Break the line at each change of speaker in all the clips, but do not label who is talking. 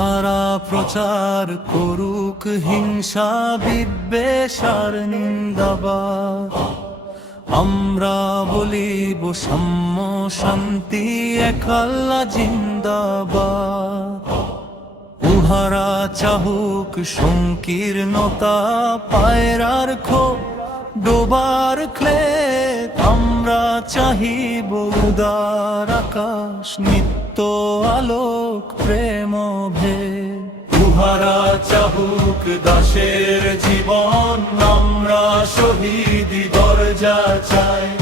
উহারা প্রচার করুক হিংসা, বিদ্বেষার নিন্দাবাদ আমরা বলিব সাম্য শান্তি একাল্লা জিন্দাবাদ। উহারা চাহুক সংকীর্ণতা, পায়রার খো ডোবার ক্লে আমরা চাহিব উদার আকাশ নিত্য আলোক প্রেম ভেদ। উহারা চাহুক দাসের জীবন আমরা শহীদ দরজা চাই।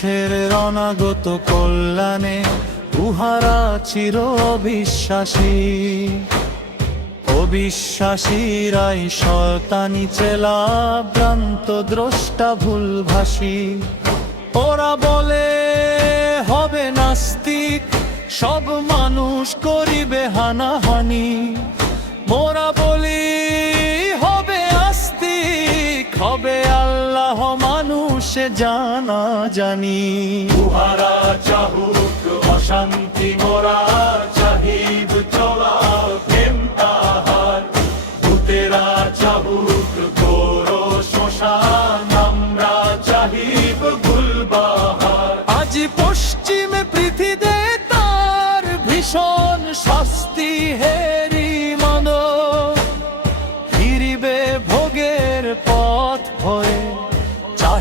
মানুষের অনাগত কল্যাণে উহারা চির অবিশ্বাসী। অবিশ্বাসীরাই শয়তানি চেলা ভ্রান্ত দ্রষ্টা ভুলভাসী। ওরা বলে, হবে নাস্তিক, সব মানুষ করিবে হানাহানি। মোরা মানুষে জানা জানি। উহারা চাহুক অশান্তি মোরা চাহিব চলা, প্রেম তাহার। ভূতেরা চাহুক গোর শ্মশান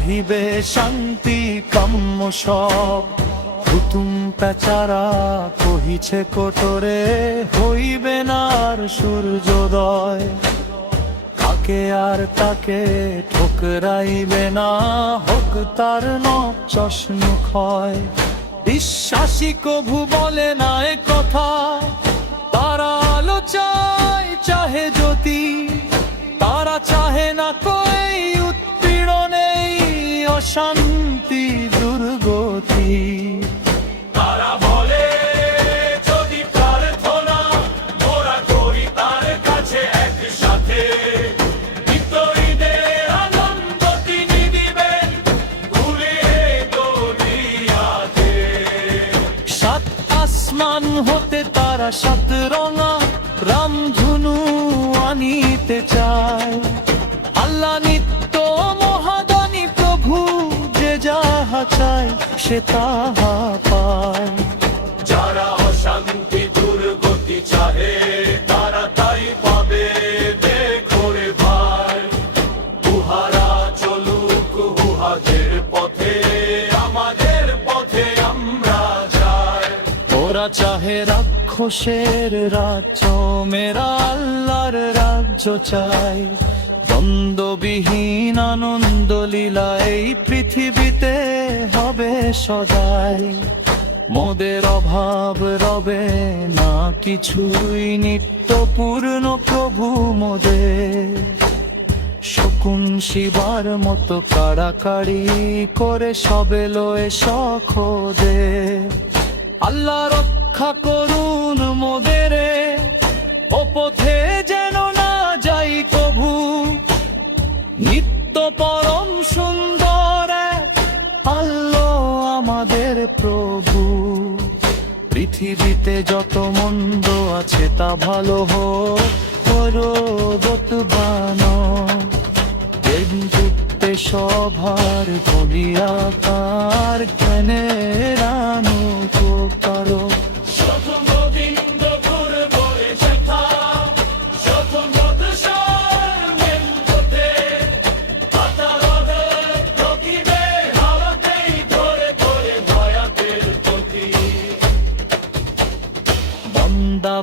চাহিবে শান্তি কাম্য সব। হুতুম পেচারা কহিছে কোটরে, হইবে না আর সূর্যোদয়। তাকে আর তাকে ঠোকরাইবে না, হোক তার ক্ষয় বিশ্বাসী কভু বলে না এ কথা। আসমান হতে তারা সাত রঙা রামধনু আনিতে চায়। আল্লাহ নিত্য মহাদানী প্রভু যে যাহা চায় সে তাহা পায়। রাক্ষসের রাজ্য, মেরা আল্লাহর রাজ্য চাই। দ্বন্দ্ববিহীন আনন্দ লীলা এই পৃথিবীতে হবে সদাই। মোদের অভাব রবে না কিছুই নিত্য পূর্ণ প্রভু মোদের। শকুন শিবার মতো কাড়াকাড়ি করে সবে লয়ে শখ দে আল্লাহ রক্ষা করুন মোদেরে, ও পথে যেন না যাই কভু নিত্য পরম সুন্দর আল্লাহ আমাদের প্রভু। পৃথিবীতে যত মন্দ আছে তা ভালো হোক করবত বানো। সভার জ্ঞানের আনুপকার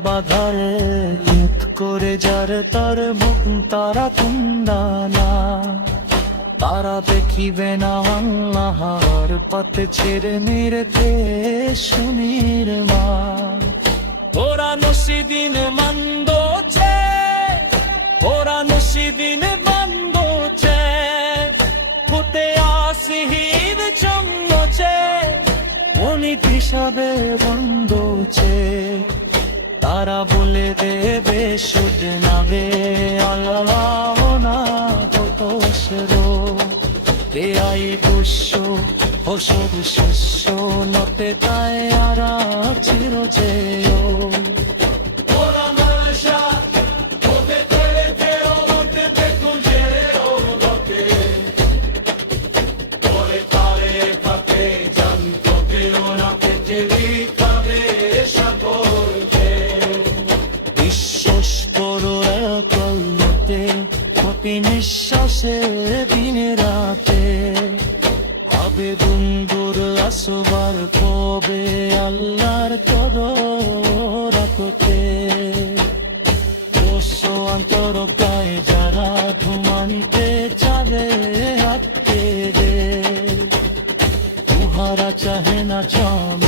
বাধারে ইত করে যার তার মুখ তারা কুন্দানা তারা দেখিবে না আল্লাহর পথে ছেড়ে নিরতে শুনির মা ওরা নসিদিন মন্দোছে ওরা নসিদিন মন্দোছে হতে আসিহির চন্দ্রছে অনিত হিসাবে বন্ধছে তারা বলে দেবে সুদ নাবে আল্লাহ না বেআই বুস্য ওসব শস্য। নিঃশ্বাসে দিনে রাতে। আবেদন দূর আসবার কবে আল্লাহর কদর রাখতে? দোষ অন্তর প্রায় যারা ঘুমানিতে চাঁদে হাতে রে তুহারা চাহে না চল